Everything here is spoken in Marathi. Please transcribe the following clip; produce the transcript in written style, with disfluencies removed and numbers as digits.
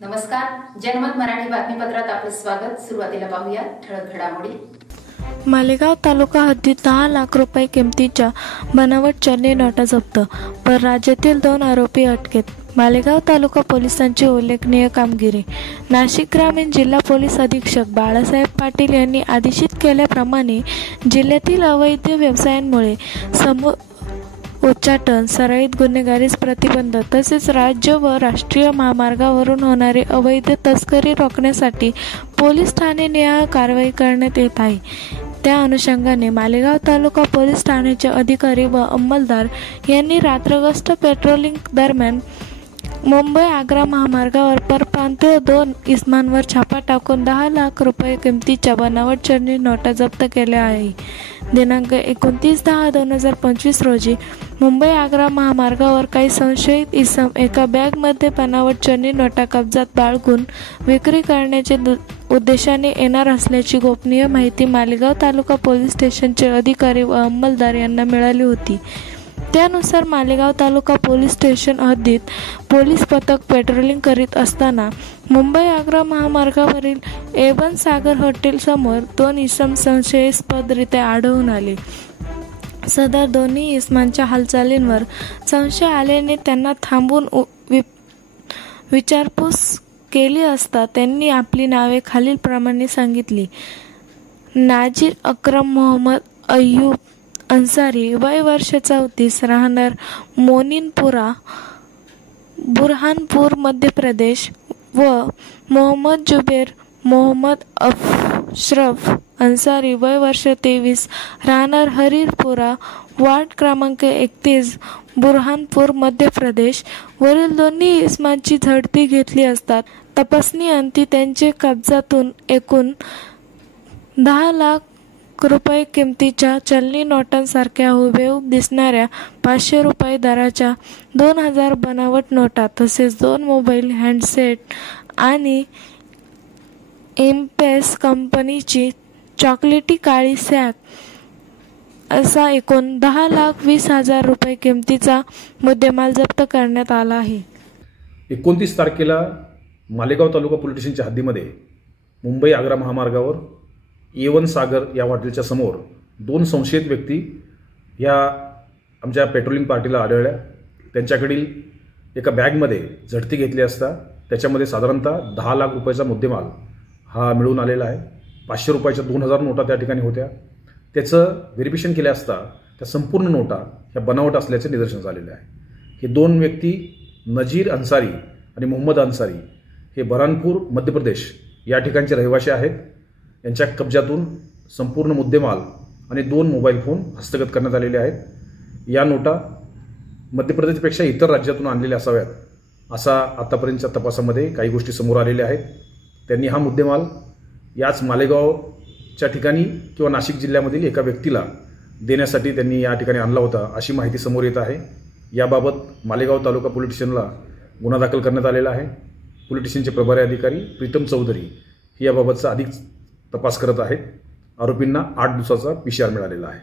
नमस्कार, जनमत मराठी बातमीपत्रात आपलं स्वागत। सुरुवातीला पाहूया ठळक घडामोडी। मालेगाव तालुका हद्दीत 10 लाख रुपये किमतीच्या बनावट चलनी नोटा जप्त, परराज्यातील 2 आरोपी अटकेत। मालेगाव तालुका पोलिसांची उल्लेखनीय कामगिरी। नाशिक ग्रामीण जिल्हा पोलीस अधीक्षक बाळासाहेब पाटील यांनी आदेशित केल्याप्रमाणे जिल्ह्यातील अवैध व्यवसायांमुळे उच्चाटन, सराईत गुन्हेगारीस प्रतिबंध तसेच राज्य व राष्ट्रीय महामार्गावरून होणारी अवैध तस्करी रोखण्यासाठी पोलीस ठाणे-निहाय कारवाई करण्यात येत आहे। त्या अनुषंगाने मालेगाव तालुका पोलीस ठाण्याचे अधिकारी व अंमलदार यांनी रात्रगस्त पेट्रोलिंग दरम्यान मुंबई-आग्रा महामार्गावर परप्रांतीय 2 इसमांवर छापा टाकून 10 लाख रुपये किमतीच्या बनावट चलनी नोटा जप्त केल्या आहे। दिनांक 29/10/2025 रोजी मुंबई-आग्रा महामार्गावर काही संशयित इसम एका बॅगमध्ये बनावट चलनी नोटा कब्जात बाळगून विक्री करण्याच्या उद्देशाने येणार असल्याची गोपनीय माहिती मालेगाव तालुका पोलीस स्टेशनचे अधिकारी व अंमलदार यांना मिळाली होती। त्यानुसार मालेगाव तालुका पोलीस स्टेशन हद्दीत पोलीस पथक पेट्रोलिंग करीत असताना मुंबई-आग्रा महामार्गावरील A1 सागर हॉटेल समोर 2 इसम संशयास्पदरित्या आढळून आले। सदर दोन्ही इसमांच्या हालचालींवर संशय आल्याने त्यांना थांबवून विचारपूस केली असता त्यांनी आपली नावे खालीलप्रमाणे सांगितली। नाजीर अक्रम मोहम्मद अय्यूब अन्सारी, वय वर्ष 34, राहणार मोनिनपुरा, बुरहानपूर, मध्य प्रदेश व मोहम्मद जुबेर मोहम्मद अशरफ अन्सारी, वय वर्ष 23, राहणार हरिरपुरा, वार्ड क्रमांक 31, बुरहानपूर, मध्य प्रदेश वरील दोन्ही इसमांची झडती घेतली असता तपासणीअंती त्यांचे कब्जातून एकूण 10 लाख रुपये किमतीच्या चलनी नोटांसारख्या हुबेहूब दिसणाऱ्या 500 रुपये दराच्या 2000 बनावट नोटा तसेच 2 मोबाईल हँडसेट आणि एमपेस कंपनीची चॉकलेटी काळी सॅक असा एकूण 10,20,000 रुपये किमतीचा मुद्देमाल जप्त करण्यात आला आहे। 29 तारखेला मालेगाव तालुका पोलीस स्टेशनच्या हद्दीमध्ये मुंबई-आग्रा महामार्गावर A1 सागर या हॉटेलच्या समोर 2 संशयित व्यक्ती या आमच्या पेट्रोलिंग पार्टीला आढळल्या। त्यांच्याकडील एका बॅगमध्ये झडती घेतली असता त्याच्यामध्ये साधारणतः 10 लाख रुपयाचा मुद्देमाल हा मिळून आलेला आहे। 500 रुपयाच्या 2000 नोटा त्या ठिकाणी होत्या। त्याचं व्हेरिफिकेशन केले असता त्या संपूर्ण नोटा ह्या बनावट असल्याचे निदर्शनास आलेले आहे। हे 2 व्यक्ती नजीर अन्सारी आणि मोहम्मद अन्सारी हे बऱ्हाणपूर, मध्य प्रदेश या ठिकाणचे रहिवासी आहेत। यांच्या कब्जातून संपूर्ण मुद्देमाल आणि 2 मोबाईल फोन हस्तगत करण्यात आलेले आहेत। या नोटा मध्य प्रदेशपेक्षा इतर राज्यातून आणलेल्या असाव्यात असा आतापर्यंतच्या तपासामध्ये काही गोष्टी समोर आलेल्या आहेत। त्यांनी हा मुद्देमाल याच मालेगावच्या ठिकाणी किंवा नाशिक जिल्ह्यामधील एका व्यक्तीला देण्यासाठी त्यांनी या ठिकाणी आणला होता अशी माहिती समोर येत आहे। याबाबत मालेगाव तालुका पोलीस स्टेशनला गुन्हा दाखल करण्यात आलेला आहे। पोलीस स्टेशनचे प्रभारी अधिकारी प्रीतम चौधरी याबाबतचा अधिक तपास करत आहेत। आरोपींना 8 दिवसाचा PCR मिळालेला आहे।